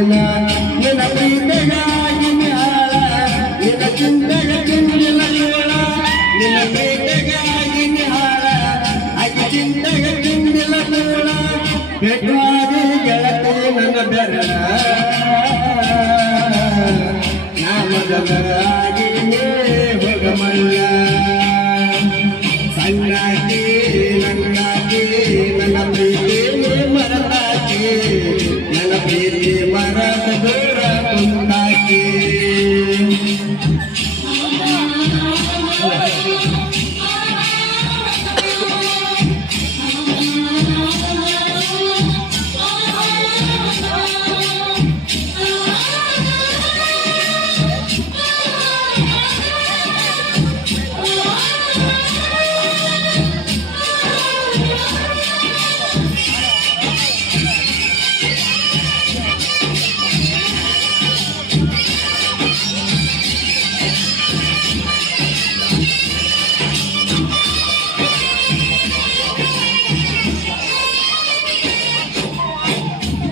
ಹಾಲಿನ ನಿನ್ನ ಪ್ರೀತಿಗಾಗಿ ನ್ಯಾಳ ನಿನ್ನ ಚಿಂತೆಗ ಚಿಂತಿಲ್ಲ ಜೋಳ ನಿನ್ನ ಪ್ರೀತಿಗಾಗಿ ನ್ಯಾಳ ಆಕೆ ಚಿಂತೆಗ ಚಿಂತಿಲ್ಲ ಜೋಳ ಬೆಟ್ಟವಾಗಿ ಗೆಳತಿ ನನ್ನ ಬೆರಳ ನಾ ಮೊದಲಾಗಿ ಹೋಗಮಲ್ಲ ಸಣ್ಣಾಕಿ ನನ್ನಾಕಿ ನನ್ನ ಪ್ರೀತಿ ಮರದಾಕಿ ನನ್ನ ಪ್ರೀತಿ ಮರದ ದೂರ ಕುಂದಾಕಿ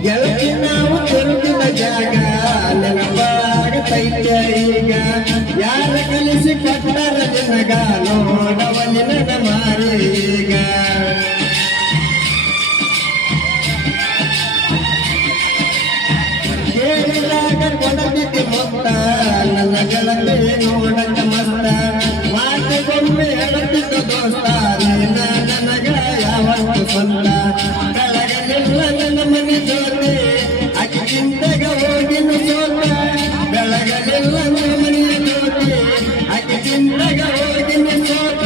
ಗೆಳತಿ ನಾವು ತಿರುಗಿದ ಜಾಗ ನೆನಪಾಗತೈತೆ ಈಗ ಯಾರ ಕಲಿಸಿ ಕೊಟ್ಟರ ನಿನಗ ನೋಡವಲ್ಲಿ ನನ್ನ ಮಾರೀಗ ಕೇಳಿದಾಗ ಕೊಡದಿದ್ದಿ ಮೊತ್ತ ನನ್ನ ಗೆಳತಿ ನೋಡಕ ಮಸ್ತ ಮಾತಿಗೊಮ್ಮೆ ಹೇಳುತ್ತಿದ್ದ ದೋಸ್ತ ನಿನ್ನ ನನಗ ಯಾವತ್ತು ಸ್ವಂತ ಬೆಳಗಲಿಲ್ಲ ನನ್ನ ಮನೆ ಜೋತೆ ಆಕೆ ಚಿಂತೆಗ ಹೋಗಿನ ಸೋತ ಬೆಳಗಲಿಲ್ಲ ನನ್ನ ಮನೆಯ ಜೋತೆ ಆಕೆ ಚಿಂತೆಗ ಹೋಗಿನ ಸೋತ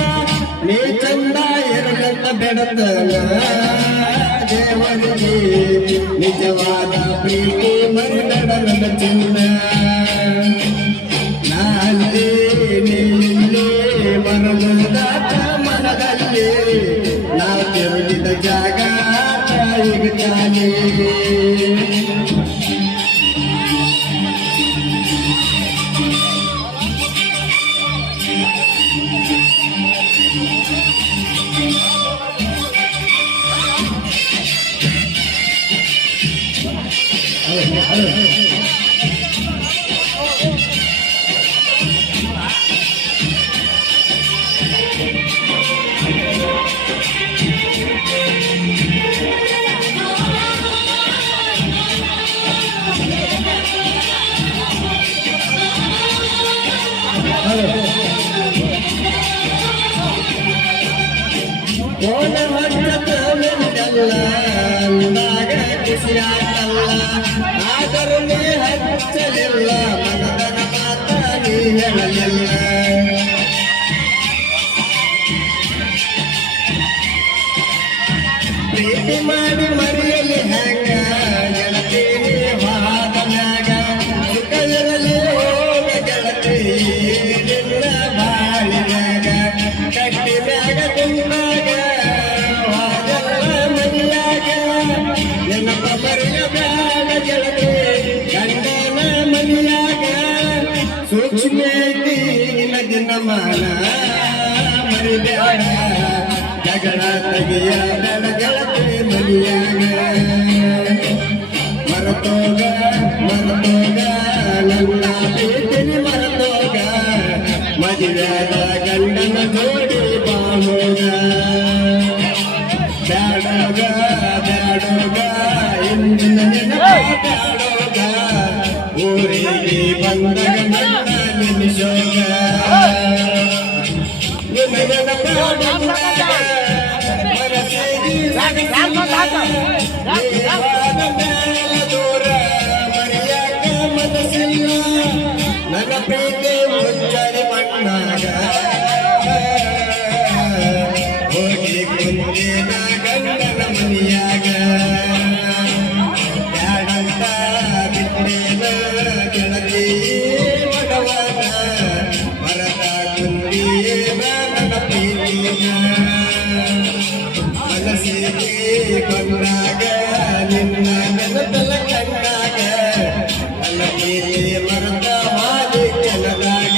ನೀ ಚಂದ ಎರಡಂತ ಬೆಡತನ ದೇವರಿಗೆ ನಿಜವಾದ ಪ್ರೀತಿ ಮರಿನಡ ನನ್ನ ಚಿನ್ನ ನಾನೇ ನೀನೇ ಮರದಾಟ ಮನದಲ್ಲಿ ನಾವು ತಿರುಗಿದ ಜಾಗ ಈಗ ತಾನೇ ಓನ ಹೊಟ್ಟಲ್ಲ ಅಂದಾಗ ಖುಷಿಯಾಗಲ್ಲ ಆದರೂ ನೀ ಹಚ್ಚಲಿಲ್ಲ ಮನದನ ಮಾತ ನೀ ಹೇಳಲಿಲ್ಲ ಪ್ರೀತಿ ಮಾಡಿ ಮರೆಯಲಿ ಹ್ಯಾಂಗ ಗೆಳತಿ ನೀ ವಾದ ಮ್ಯಾಗ ಸುಖ ಇರಲಿ ಹೋಗ ಗೆಳತಿ ನಿನ್ನ ಬಾಳಿನಾಗ ಕಟ್ಟಿ ಮ್ಯಾಗ ಕುಂತಾಗ ನೆನಪ ಮರೆಯಬೇಡ ಗೆಳತಿ ಗಂಡನ ಮನೆಯಾಗ ಸೂಕ್ಷ್ಮ ಐತಿ ನಿನ್ನ ದಿನಮಾನ ಮರಿಬೇಡ ಜಗಳ ತೆಗೆಯಬೇಡ ಗೆಳತಿ ಮನೆಯಾಗ ಮರತೋಗ ನನ್ನ ಪ್ರೀತಿನಿ ಮರತೋಗ ಮದುವೆಯಾದ ಗಂಡನ ಜೋಡಿ ಬಾಳೋಗ ಬ್ಯಾಡೋಗ ಬ್ಯಾಡೋಗ ಇಂದಿನ ನೆನಪ ಬ್ಯಾಡೋಗ ಊರಿಗೆ ಬಂದಾಗ ನನ್ನ ನೆನೆಸೋಗ ನಿನ್ನ ನೆನಪ ಬಂದಾಗ ಮನಸ್ಸಿಗೆ ದೂರ ಮರೆಯಾಕ ಮನಸ್ಸಿಲ್ಲ ನನ್ನ ಪ್ರೀತಿ ಮುಂಚರಿ ಮಣ್ಣಾಗ ಹೋಗಿ ಕುಂದಿನ ಗಂಡನ ಮನೆಯಾಗ ಬ್ಯಾಡಂತ ಬಿಟ್ಟೇನ ಗೆಳತಿ ಮಗವನ ಮರದ ಕುಂದಿನ ನನ್ನ ಪ್ರೀತಿಯ ಮನಸ್ಸಿಗೆ ಬಂದಾಗ ನಿನ್ನ ನೆನಪಲ ಕಣ್ಣಾಗ ನನ್ನ ಪ್ರೀತಿ ಮರದ ಹಾದಿ ಕೆಲದಾಗ